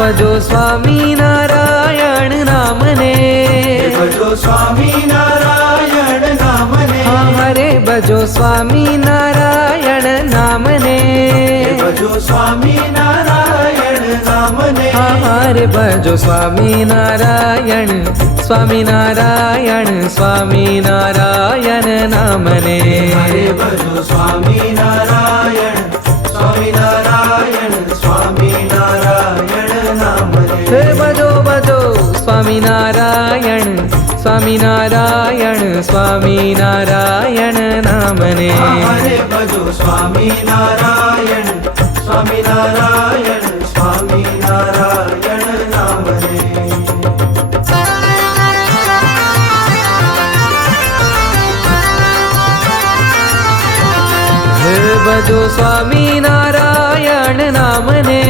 ભજો સ્વામિનારાયણ નામને, ભજો સ્વામિનારાયણ નામને, હરે ભજો સ્વામિનારાયણ નામને, ભજો સ્વામિનારાયણ નામને, હરે ભજો સ્વામિનારાયણ સ્વામિનારાયણ સ્વામિનારાયણ નામને, હરે ભજો સ્વામિનારાયણ સ્વામિનારાયણ સ્વામિનારાયણ નામને, હે ભજો ભજો સ્વામિનારાયણ સ્વામિનારાયણ સ્વામિનારાયણ નામને, હરે ભજો સ્વામિનારાયણ સ્વામિનારાયણ સ્વામિનારાયણ નામને. હે ભજો સ્વામિનારાયણ નામને,